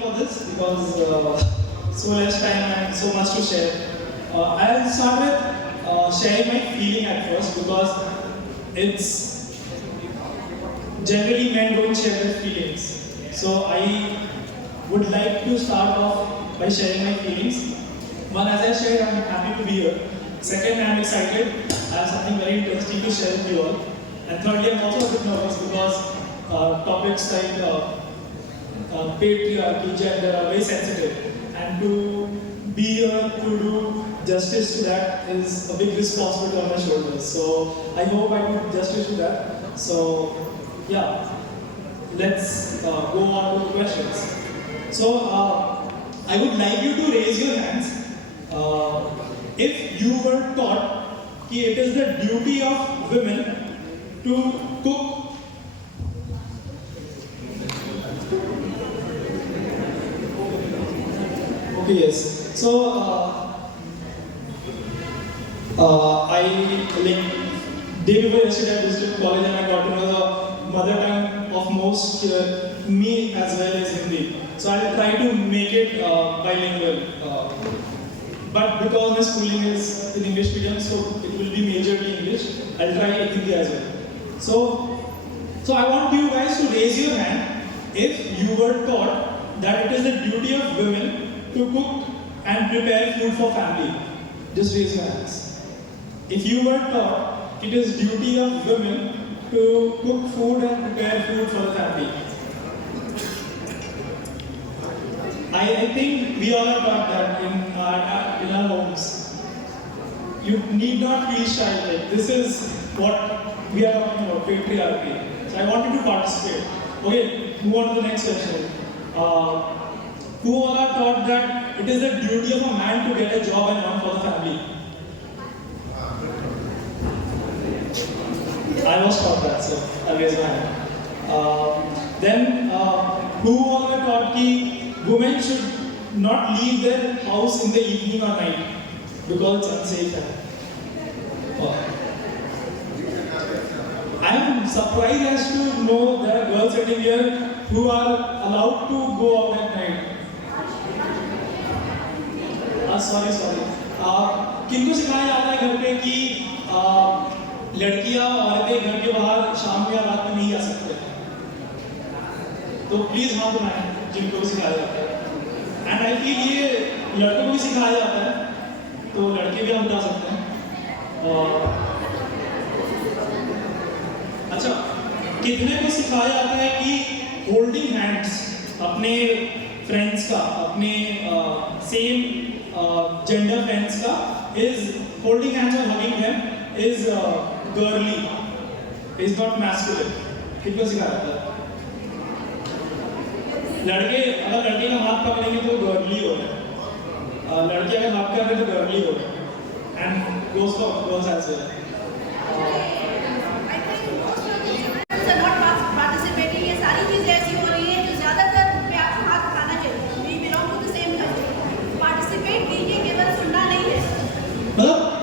for this because so less time and so much to share. I'll start with sharing my feeling at first because it's generally men don't share their feelings. So I would like to start off by sharing my feelings. One, as I shared, I'm happy to be here. Second, I'm excited. I have something very interesting to share with you all. And thirdly, I'm also a bit nervous because topics like patriarchy, gender are very sensitive. And to be here to do justice to that is a big responsibility on my shoulders. So I hope I do justice to that. So yeah, let's go on to the questions. So I would like you to raise your hands if you were taught that it is the duty of women to cook. Okay, yes. So I day before yesterday I visited college and I got to know the mother tongue of most me as well as Hindi. So I'll try to make it bilingual. But because my schooling is in English medium, so it will be majorly English. I'll try Hindi as well. So I want you guys to raise your hand if you were taught that it is the duty of women to cook and prepare food for family. Just raise your hands. If you were taught it is duty of women to cook food and prepare food for the family. I think we all are taught that in our homes. You need not feel shy. Like, this is what we are talking about, patriarchy. So I want you to participate. Okay, move on to the next question. Who all are taught that it is the duty of a man to get a job and earn for the family? I was taught that, so I'll raise my hand. Then, who all are taught that women should not leave their house in the evening or night because it's unsafe? I am surprised as to know there are girls sitting here who are allowed to go out at night. Sorry. किनको सिखाया जाता है घर पे कि लड़कियां औरतें घर के बाहर शाम या रात में नहीं आ सकते? तो प्लीज हाथ उठाएं जिनको सिखाया जाता है. एंड आई फील ये लड़कों को भी सिखाया जाता है, तो लड़के भी हम बता सकते हैं. अच्छा, कितने को सिखाया जाता है कि होल्डिंग हैंड्स अपने फ्रेंड्स का, अपने सेम जेंडर फ्रेंड्स का, इज होल्डिंग हैंड्स और hugging them is girly, is not masculine. कितने को सिखाया जाता है? लड़के अगर लड़के का हाथ पकड़ेंगे तो गर्ली हो रहे हैं, लड़के अगर हाथ कर रहे हैं तो गर्ली हो रहे हैं. And goes for girls as well.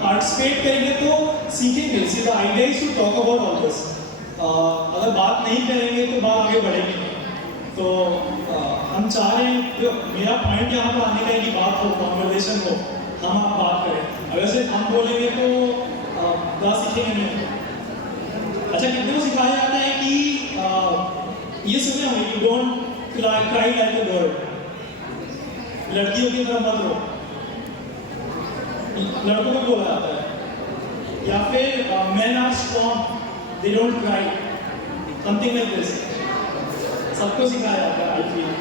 Participate करेंगे तो सीखेंगे. See the idea is to talk about all this. अगर बात नहीं करेंगे तो बात आगे बढ़ेगी नहीं. तो हम चाह रहे हैं, मेरा पॉइंट यहाँ पर आने का है कि बात हो, कॉन्वर्सेशन हो, हम आप बात करें. अगर सिर्फ हम बोलेंगे तो बात सीखेंगे नहीं. अच्छा, कितने को सिखाया जाता है कि ये सुने होंगे, you don't cry like a girl. लड़कियों की तरह मत रो, लड़कों को बोला जाता है. या फिर men are strong, they don't cry, something like this. सबको सिखाया जाता है, I feel.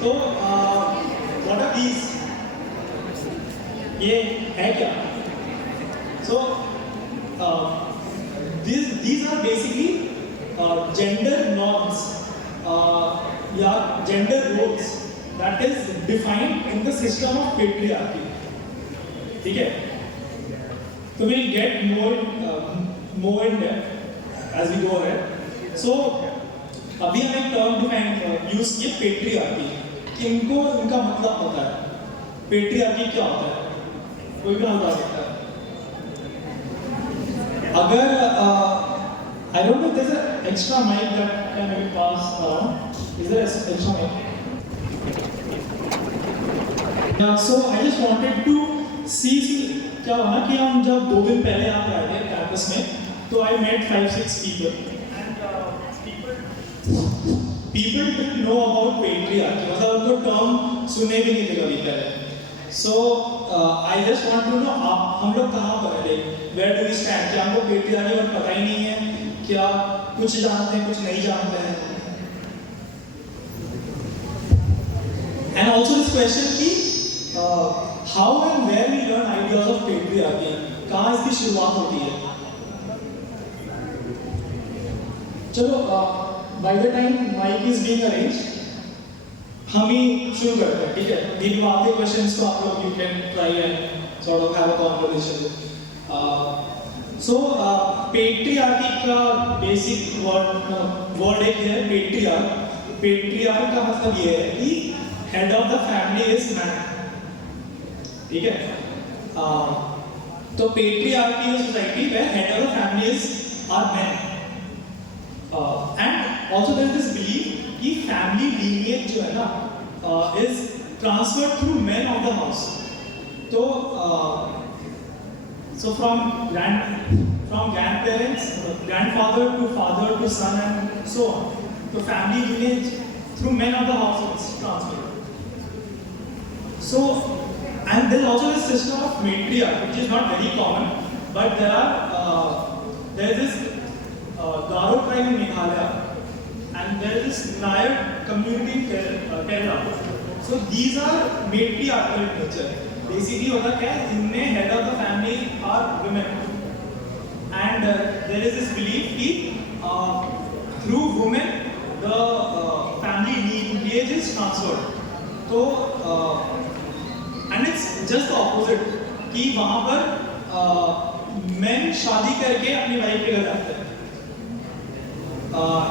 तो what are these? ये है क्या? So these are basically gender norms या gender roles that is defined in the system of patriarchy. ठीक है? So we'll get more in depth as we go ahead. So अभी हम एक टर्म डिफाइन यूज किए, पेट्रियार्की. इनको इनका मतलब पता है? पेट्रियार्की क्या होता है? कोई भी बता सकता है? अगर I don't know if there's an extra mic that can be passed around. Is there an extra mic? So I just wanted to see क्या हुआ ना कि हम जब 2 दिन पहले यहाँ पे आए थे कैंपस में, तो I met 5-6 people and people didn't know about patriarchy, मतलब उनको टर्म सुने भी नहीं थे कभी पहले. So I just want to know हम लोग कहाँ पर हैं, where do we stand? क्या हमको patriarchy और पता ही नहीं है, क्या कुछ जानते हैं कुछ नहीं जानते हैं. And also this question कि how and where we learn ideas of patriarchy, कहाँ इसकी शुरुआत होती है. चलो by the time mic is being arranged, हम ही शुरू करते हैं, ठीक है. maybe आपके questions को आप लोग you can try and sort of have a conversation. So patriarchy का basic word एक है patriarch. patriarch का मतलब ये है कि head of the family is man. ठीक है. तो patriarchy is a society where head of the family is are men. And also there is this belief कि family lineage जो है ना is transferred through men of the house. तो so from grandparents, grandfather to father to son and so on. So family lineage through men of the house is transferred. So and there is also this system of matriarch, which is not very common, but there is this Garo tribe in Meghalaya, and there is this Nayak community in Kerala. So these are matriarchal in nature. Basically, होता क्या है, इनमें head of the family are women, and there is this belief कि through women the family lineage is transferred. तो and it's just the opposite कि वहाँ पर men शादी करके अपनी वाइफ के घर जाते हैं.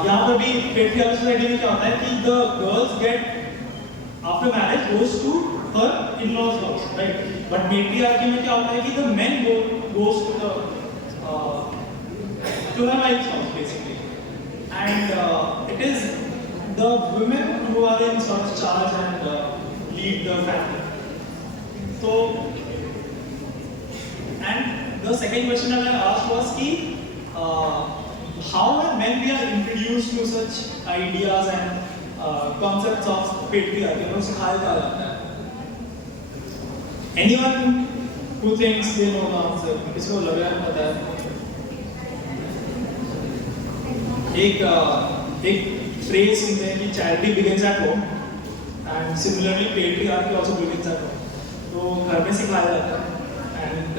यहाँ पर भी patriarchal society में क्या होता है कि the girls get after marriage goes to her in-laws house, right? But patriarchy में क्या होता है कि the men goes to her wife's house basically, and it is the women who are in sort of charge and lead the family. So, and the second question that I asked was कि how and when we are introduced to such ideas and concepts of patriarchy, वो सिखाया जा जाता है. Anyone who thinks they know the answer, किसको लग रहा है पता है? एक phrase सुनते हैं कि charity begins at home, and similarly patriarchy also begins at home. तो घर में सिखाया जाता है, and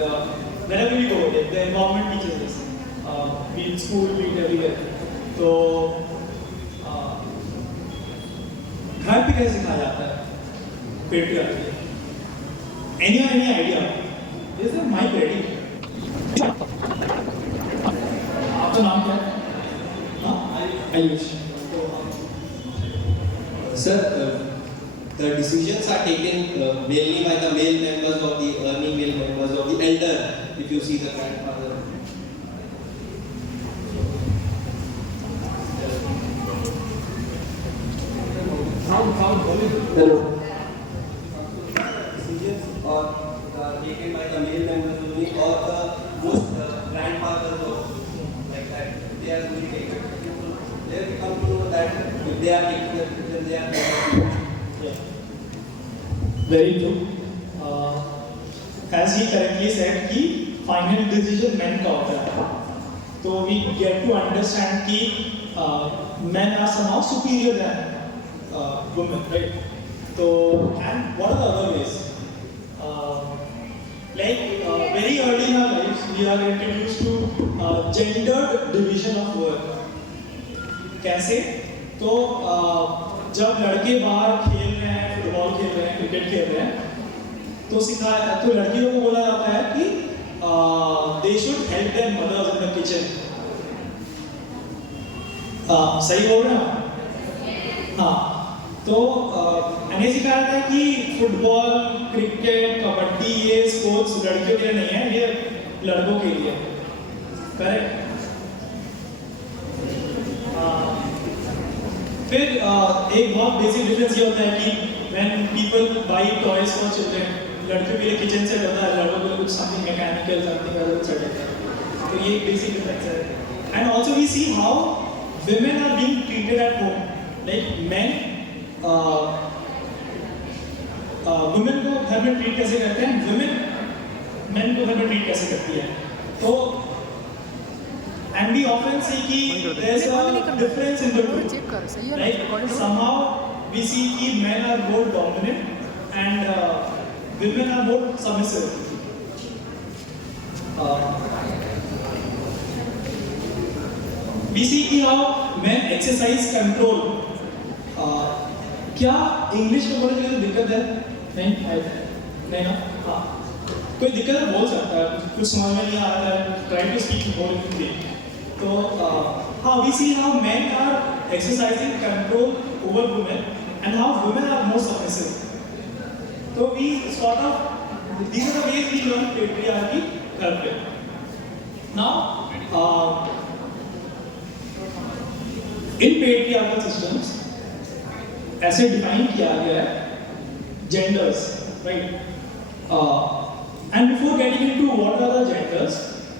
wherever we go, like the environment teaches us, be it school, be it everywhere. तो घर पे कैसे सिखाया जाता है patriarchy? Any idea? Is the mic ready? आपका नाम क्या है? हाँ, Ayush. Sir, the decisions are taken mainly by the male members of the earning male members of the elder. If you see the grandfather. Hello. Decisions are taken by the male members only, or the most grandfathers also, like that. They are only taken. They come to know that if they are taking the decision, they are taking. Yeah. Very true. As he correctly said कि final decision men का होता है. So we get to understand कि men are somehow superior than women, right? So and what are the other ways? Very early in our lives, we are introduced to gendered division of work. कैसे? तो जब लड़के बाहर खेल रहे हैं, football खेल रहे हैं, क्रिकेट खेल रहे हैं, तो लड़कियों को बोला जाता है कि they should help their mothers in the kitchen. सही बोल रहे हैं? हाँ. तो हमें सिखाया था कि फुटबॉल, क्रिकेट, कबड्डी ये स्पोर्ट्स लड़कियों के लिए नहीं है, ये लड़कों के लिए. करेक्ट? फिर एक बहुत बेसिक डिफरेंस ये होता है कि when people buy toys for children, लड़कियों के लिए किचन सेट होता है, लड़कों के लिए कुछ something mechanical, something other set होता है. तो ये एक basic difference है. And also we see how women are being treated at home. Like men, women को घर में treat कैसे करते हैं, women men को घर में treat कैसे करती है. तो and we often see कि there's a difference in the two. Like somehow we see कि men are more dominant and women are more submissive. We see कि how men exercise control. क्या इंग्लिश में बोलने के लिए दिक्कत है? नहीं ना? हाँ. कोई दिक्कत है बोल सकता है. कुछ समझ में नहीं आ रहा है. Try to speak more in Hindi. So, how we see how men are exercising control over women and how women are more submissive. So we sort of, these are the ways we learn patriarchy currently. Now, in patriarchal systems, ऐसे define किया गया है genders, right? And before getting into what are the genders,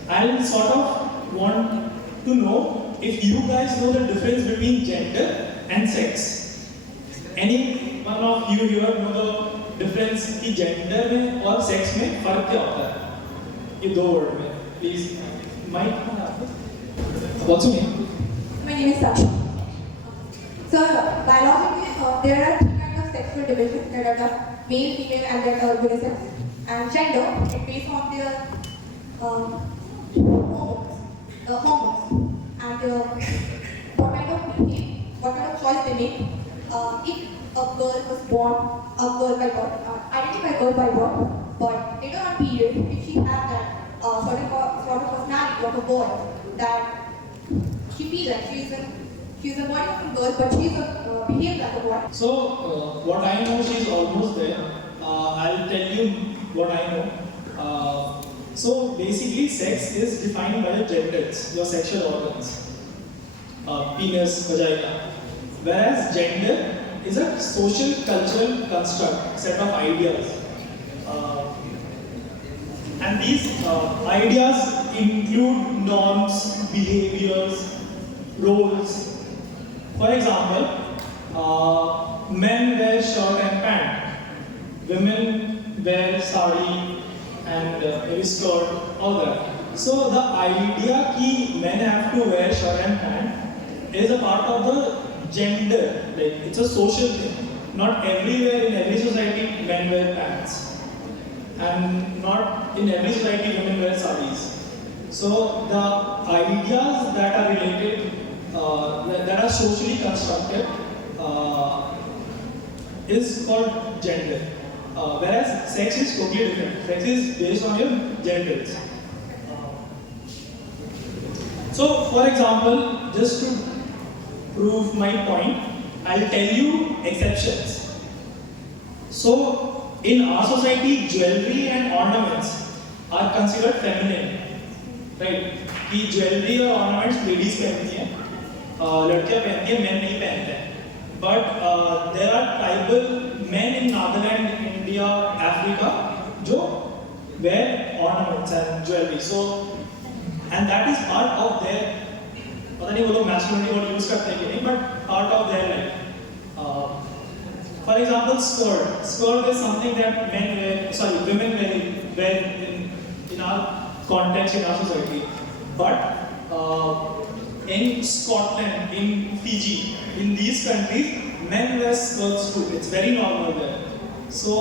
I'll sort of want to know if you guys know the difference between gender and sex. Any one of you here know the difference कि gender में और sex में फर्क क्या होता है? ये दो word में. Please, mic on आपको. What's your name? My name is Sasha. So, biologically, there are three kinds of sexual division. There are the male, female, and then unisex. And gender, it's based on their hormones. And what kind of name, what kind of choice they make. If a girl was born a girl by birth, identified girl by birth, but later on period, if she has that sort of personality of a boy, that she feels like she's a body of a girl, but she's behaves like a boy. So, what I know, she's almost there. I'll tell you what I know. So basically, sex is defined by your genitals, your sexual organs, penis, vagina. Whereas gender is a social cultural construct, set of ideas. And these ideas include norms, behaviors, roles. For example, men wear shirt and pant, women wear sari and maybe skirt, all that. So the idea that men have to wear shirt and pant is a part of the gender, like it's a social thing. Not everywhere in every society men wear pants, and not in every society women wear saris. So the ideas that are related, that are socially constructed, is called gender. Whereas sex is totally different. Sex is based on your genitals. So, for example, just to prove my point, I'll tell you exceptions. So, in our society, jewelry and ornaments are considered feminine, right? कि jewelry और ornaments ladies पहनती हैं, लड़कियाँ पहनती हैं, men नहीं पहनते हैं. But there are tribal men in Nagaland, India, Africa, जो wear ornaments and jewelry. So, and that is part of their, पता नहीं वो लोग masculinity word use करते हैं कि नहीं, but part of their life. For example, skirt. Skirt is something that women wear in our context, in our society. But in Scotland, in Fiji, in these countries, men wear skirts too. It's very normal there. So,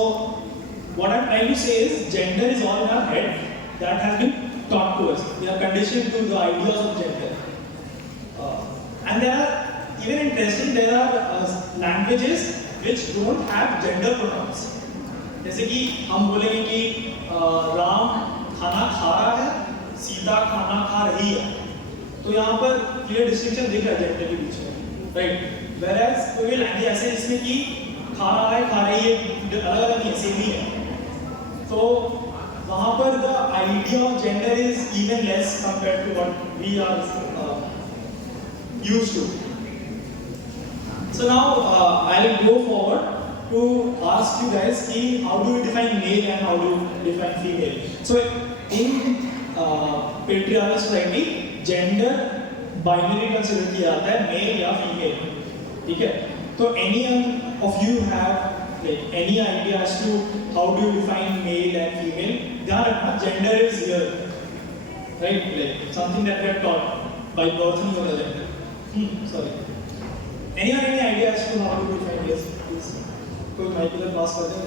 what I'm trying to say is, gender is all in our head that has been taught to us. We are conditioned to the ideas of gender. And there are, even interesting, there are languages which don't have gender pronouns. जैसे कि हम बोलेंगे कि राम खाना खा रहा है, सीता खाना खा रही है. तो यहाँ पर क्लियर डिस्टिंक्शन दिख रहा है जेंडर के बीच में, राइट? Whereas कोई लैंग्वेज ऐसे जिसमें कि खा रहा है, खा रही है, अलग नहीं है, सेम ही है. तो वहाँ पर the idea of gender is even less compared to what we are used to. So now I'll go forward to ask you guys ki how do you define male and how do you define female. So in patriarchal society, gender binary consider किया जाता है male या female. ठीक है? तो any of you have like any idea as to how do you define male and female? ध्यान रखना gender is here, right? Like something that we are taught by birth नहीं होता gender. Sorry. Anyone any idea as to how to define this? Please. कोई mic इधर पास कर दे.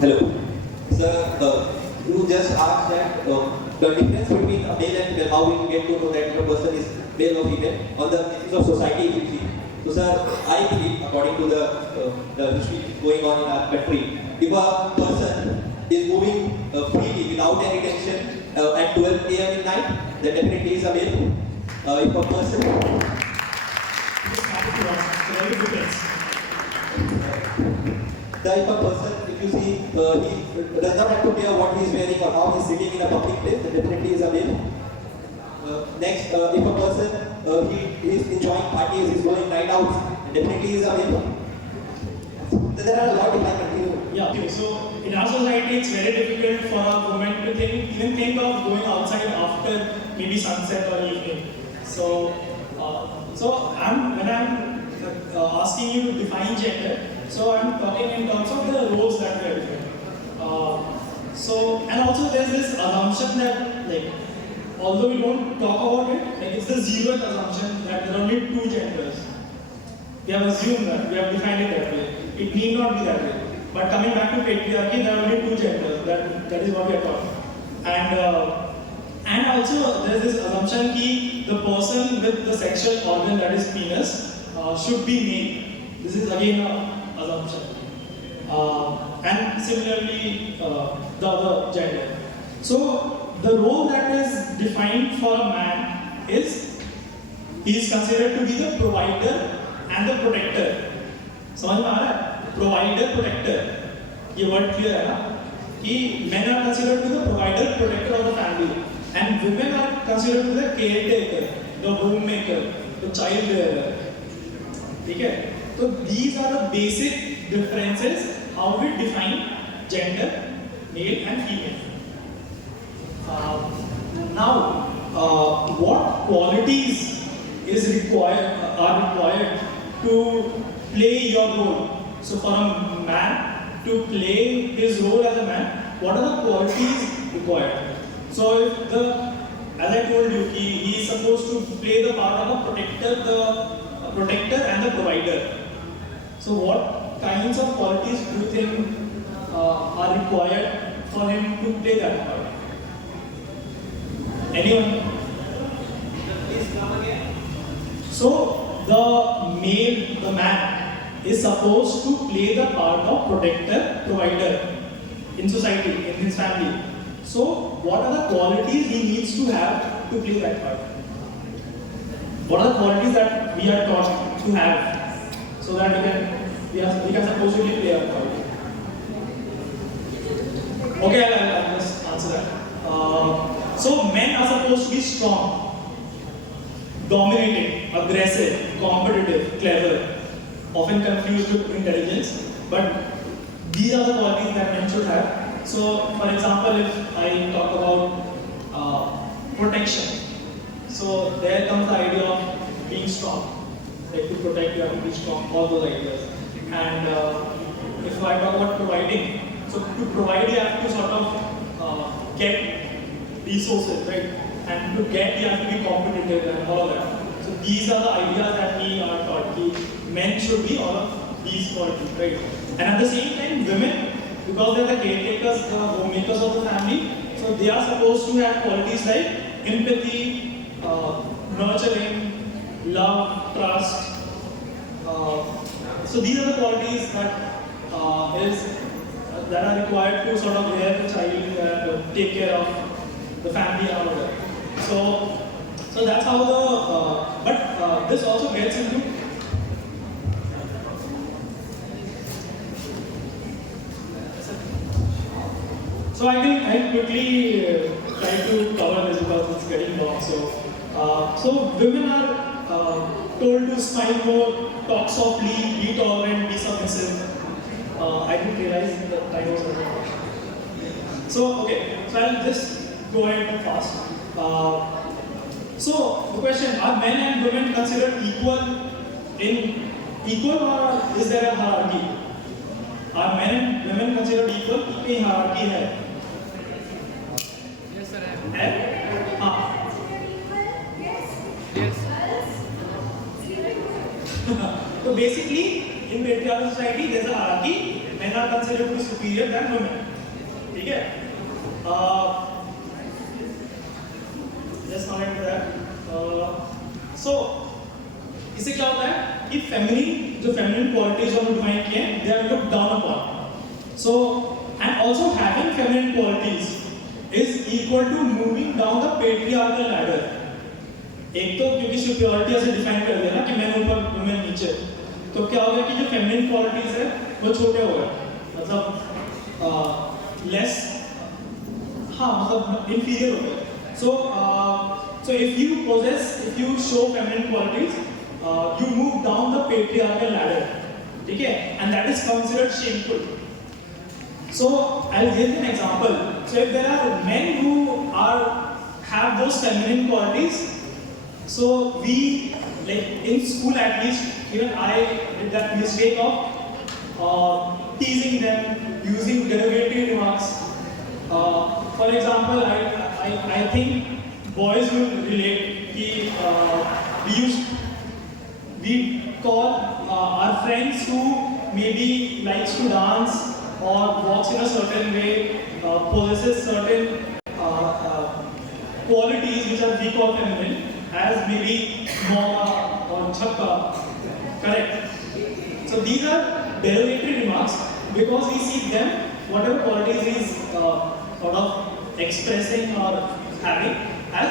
Hello. Sir, you just asked that the difference between a male and female, how we get to know that a person is male or female on the basis of society if you see. So sir, I believe according to the history going on in our country, if a person is moving freely without any tension at 12 a.m. in night, then definitely is a male. If a person if a person, if you see, he does not have to care what he is wearing or how he is sitting in a public place, then definitely is a male. Next, if a person he is enjoying parties, he is going night out, then definitely is a male. Then there are a lot if I continue. Yeah. Okay. So in our society, it's very difficult for a woman to even think of going outside after maybe sunset or evening. So, when I'm asking you to define gender, so I'm talking in terms of the roles that we are different. And also there's this assumption that like, although we don't talk about it, like it's the zero assumption that there are only two genders. We have assumed that, we have defined it that way. It need not be that way. But coming back to patriarchy, there are only two genders. That is what we are taught. And also there's this assumption that the person with the sexual organ that is penis should be male. This is again an assumption. And similarly the other gender. So the role that is defined for a man is he is considered to be the provider and the protector. समझ में आ रहा है? Provider, protector. ये word clear है ना? कि men are considered to be the provider, protector of the family, and women are considered to be the caretaker, the homemaker, the child bearer. ठीक है? So these are the basic differences how we define gender, male and female. Now, what qualities are required to play your role? So for a man to play his role as a man, what are the qualities required? So as I told you, he is supposed to play the part of a protector and the provider. So what kinds of qualities do you think are required for him to play that part? Anyone? Please come again. So the man is supposed to play the part of protector, provider in society, in his family. So what are the qualities he needs to have to play that part? What are the qualities that we are taught to have so that we can supposedly play our part? Okay, I'll just answer that. So men are supposed to be strong, dominating, aggressive, competitive, clever, often confused with intelligence, but these are the qualities that men should have. So, for example, if I talk about protection, so there comes the idea of being strong. Like to protect, you have to be strong, all those ideas. And if I talk about providing, so to provide, you have to sort of get resources, right? And to get, you have to be competitive and all of that. So these are the ideas that we are taught. Men should be all of these qualities, right? And at the same time, women, because they are the caretakers, the homemakers of the family, so they are supposed to have qualities like empathy, nurturing, love, trust. So these are the qualities that are required to sort of rear the child and take care of the family and all that. So that's how but this also gets into So I think I'll quickly try to cover this because it's getting long. So women are told to smile more, talk softly, be tolerant, be submissive. I didn't realize that time was over. So, okay, so I'll just go ahead fast. So, the question, are men and women considered equal or is there a hierarchy? Are men and women considered equal? कोई hierarchy है? Yes, sir. है? हाँ. Yes. So basically, in patriarchal society, there's a hierarchy. Men are considered to be superior than women. ठीक है? Just not into that. So इससे क्या होता है कि feminine qualities जो define किए हैं, they are looked down upon. So and also having feminine qualities is equal to moving down the patriarchal ladder. एक तो क्योंकि superiority ऐसे define कर दिया ना कि men ऊपर women नीचे, तो क्या हो गया कि जो feminine qualities है वो छोटे हो गए, मतलब less, हाँ मतलब inferior हो गए. So if you show feminine qualities, you move down the patriarchal ladder, okay? And that is considered shameful. So I'll give an example. So if there are men who have those feminine qualities, so we, like in school at least, even I did that mistake of teasing them, using derogatory remarks. For example, I think boys will relate. We call our friends who maybe likes to dance or walks in a certain way, possesses certain qualities which are we call feminine, as maybe mama or chakka. Correct. So these are derogatory remarks because we see them, whatever qualities is sort of expressing or having, as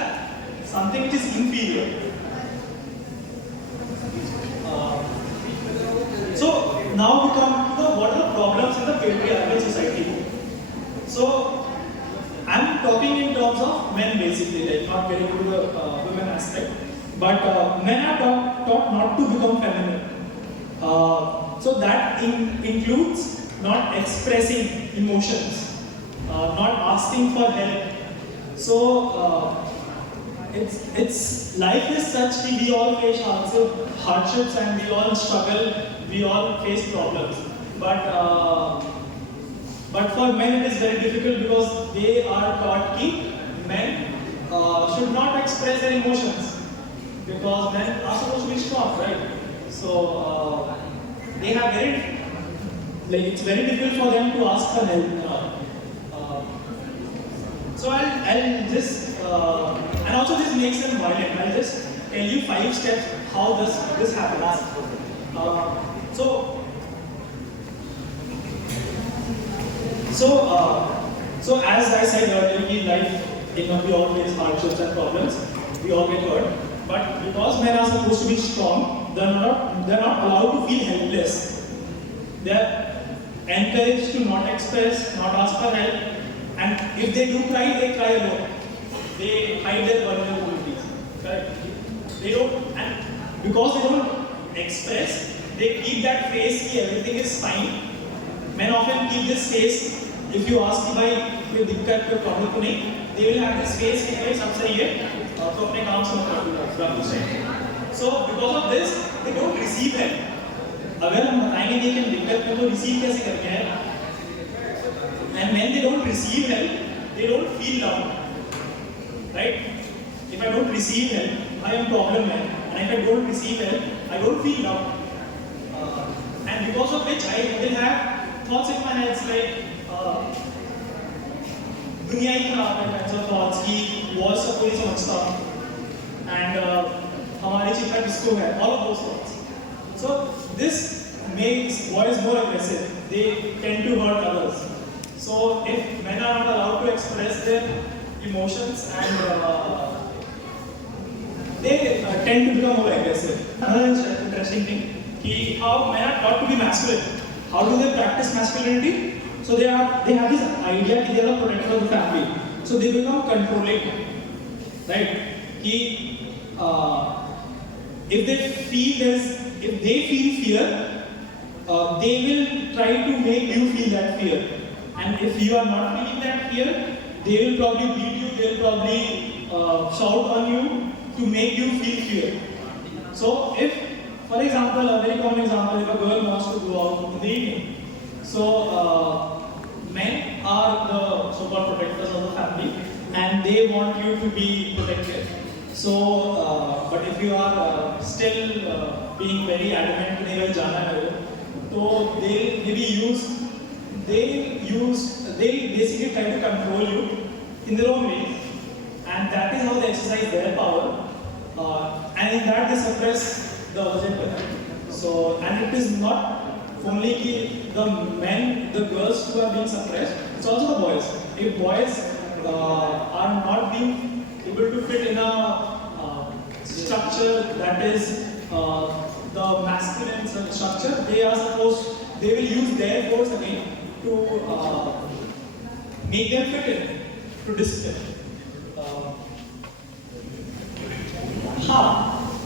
something which is inferior. So now we come to what are the problems in the patriarchal society. So I'm talking in terms of men basically, like not getting into the women aspect, but men are taught not to become feminine. So that includes not expressing emotions, not asking for help. So it's life is such that we all face hardships and we all struggle, we all face problems. But for men it is very difficult because they are taught that men should not express their emotions because men are supposed to be strong, right? So they have it's very difficult for them to ask for help. So I'll just and also this makes them violent. I'll just tell you 5 steps how this happens. So as I said earlier, in life, we all face hardships and problems. We all get hurt. But because men are supposed to be strong, they're not allowed to feel helpless. They're encouraged to not express, not ask for help. And if they do cry, they cry alone. They hide their vulnerabilities. Correct? They don't, and because they don't express, they keep that face that everything is fine. Men often keep this face. If you ask why कोई दिक्कत कोई problem तो नहीं, they will have this face कि भाई सब सही है, तो अपने काम से मतलब रखो. So because of this, they don't receive help. अगर हम बताएंगे कि हम दिक्कत में तो receive कैसे करते हैं? And when they don't receive help, they don't feel loved. Right? If I don't receive help, I am problem man. And if I don't receive help, I don't feel loved. And because of which I will have thoughts in my head like दुनिया ही खराब है kinds of thoughts कि war सब कोई समझता and हमारी चिंता किसको है, all of those thoughts. So this makes boys more aggressive. They tend to hurt others. So if men are not allowed to express their emotions and they tend to become more aggressive. Another interesting thing is how men are taught to be masculine. How do they practice masculinity? So they have this idea that they are the protector of the family. So they become controlling, right? If they feel fear, they will try to make that fear. And if you are not feeling that fear, they will probably beat you, they will probably shout on you to make you feel fear. So if, for example, a very common example, if a girl wants to go out in the evening, so men are the so-called protectors of the family and they want you to be protected. So, but if you are still being very adamant to never jana hai, so they basically try to control you in their own ways, and that is how they exercise their power, and in that they suppress the opposite person. So, and it is not only the men, the girls who are being suppressed, it's also the boys. If boys are not being able to fit in a structure that is the masculine structure, they will use their force again to make them fit in, to discipline.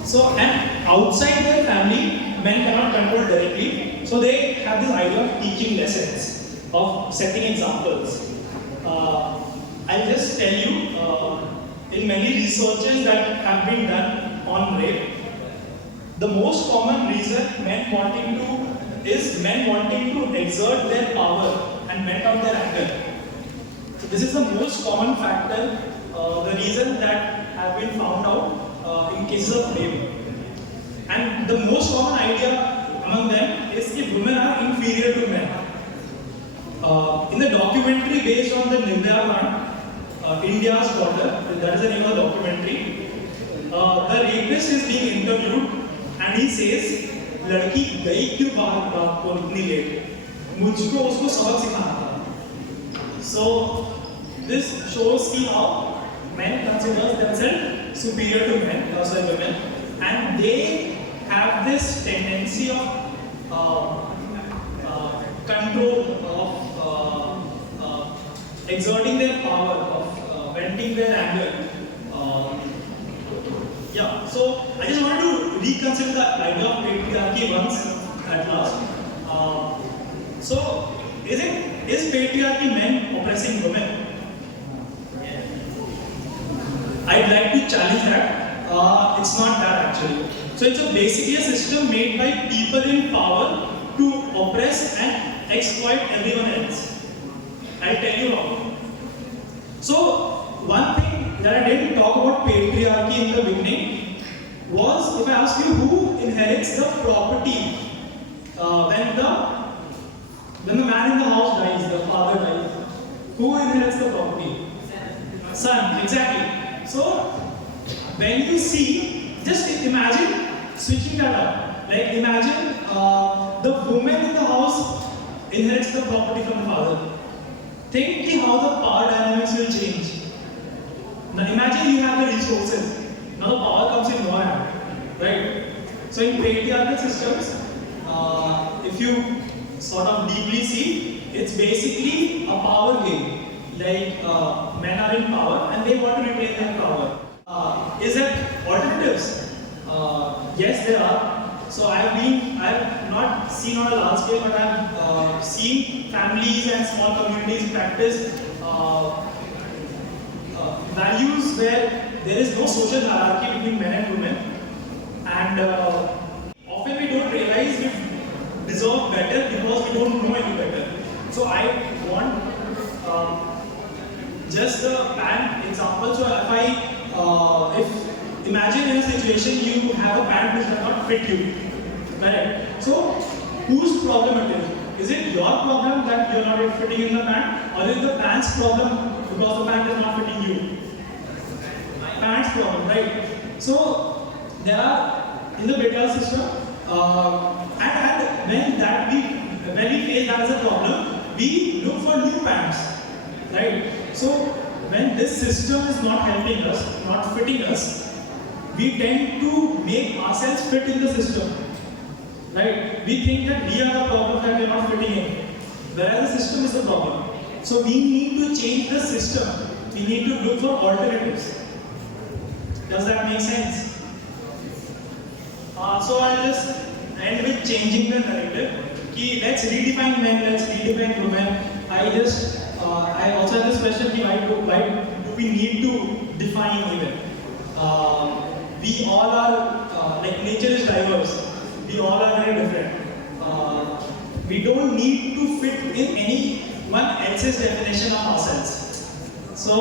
So, and outside their family, men cannot control directly, so they have this idea of teaching lessons, of setting examples. I'll just tell you, in many researches that have been done on rape, the most common reason men wanting to exert their power and vent out their anger. So this is the most common factor, the reason that have been found out in cases of rape. And the most common idea among them is that women are inferior to men. In the documentary based on the Nirbhaya plant, India's daughter, that is the name of the documentary, the rapist is being interviewed and he says, लड़की गई क्यों बाहर रात को इतनी late, मुझको उसको सबक सिखाना था. So this shows how men consider themselves superior to men, also women, and they have this tendency of control, of exerting their power, of venting their anger. Yeah, so I just wanted to reconsider the idea of patriarchy once at last. So, is patriarchy men oppressing women? I'd like to challenge that. It's not that actually. So it's basically a system made by people in power to oppress and exploit everyone else. I'll tell you how. So one thing that I didn't talk about patriarchy in the beginning was, if I ask you who inherits the property when the man in the house dies, the father dies, who inherits the property? Son, exactly. So when you see, just imagine switching that up. Like imagine the woman in the house inherits the property from the father. Think how the power dynamics will change. Now imagine you have the resources. Now the power comes in your hand, right? So in patriarchal systems, if you sort of deeply see, it's basically a power game. Like men are in power and they want to retain their power. Is there alternatives? Yes, there are. So I've not seen on a large scale, but I've seen families and small communities practice values where there is no social hierarchy between men and women, and often we don't realize we deserve better because we don't know any better. So I want just a pant example. So if imagine in a situation you have a pant which does not fit you, correct? So whose problem it is? Is it your problem that you are not fitting in the pant, or is it the pant's problem because the pant is not fitting you? Pants problem, right? So there are in the patriarchal system, and when we face that as a problem, we look for new pants, right? So when this system is not helping us, not fitting us, we tend to make ourselves fit in the system, right? We think that we are the problem that we are not fitting in, whereas the system is the problem. So we need to change the system. We need to look for alternatives. Does that make sense? So I'll just end with changing the narrative. Let's redefine men, let's redefine women, I also have this question: why do we need to define even? We all are like nature is diverse. We all are very different. We don't need to fit in anyone else's definition of ourselves. So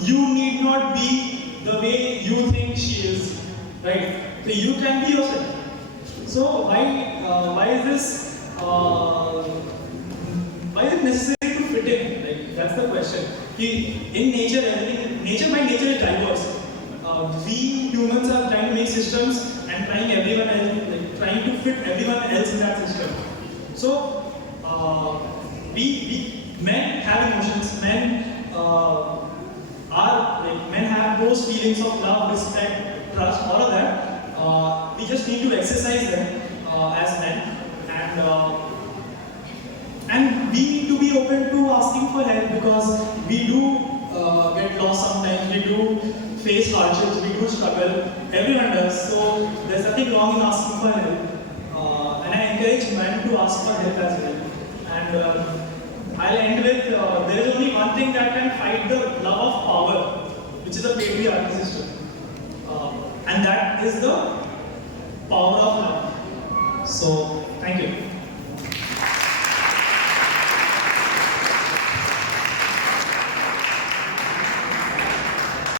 you need not be the way you think she is, right? So you can be yourself. So why is this? Why is it necessary to fit in? Like that's the question. In nature, nature by nature is diverse. We humans are trying to make systems and trying to fit everyone else in that system. So we men have emotions. Men have those feelings of love, respect, trust, all of that. We just need to exercise them as men, and we need to be open to asking for help because we do get lost sometimes. We do face hardships. We do struggle. Everyone does. So there's nothing wrong in asking for help. And I encourage men to ask for help as well. And I'll end with there is only one thing that can fight the love of power, which is a patriarchy system, and that is the power of love. So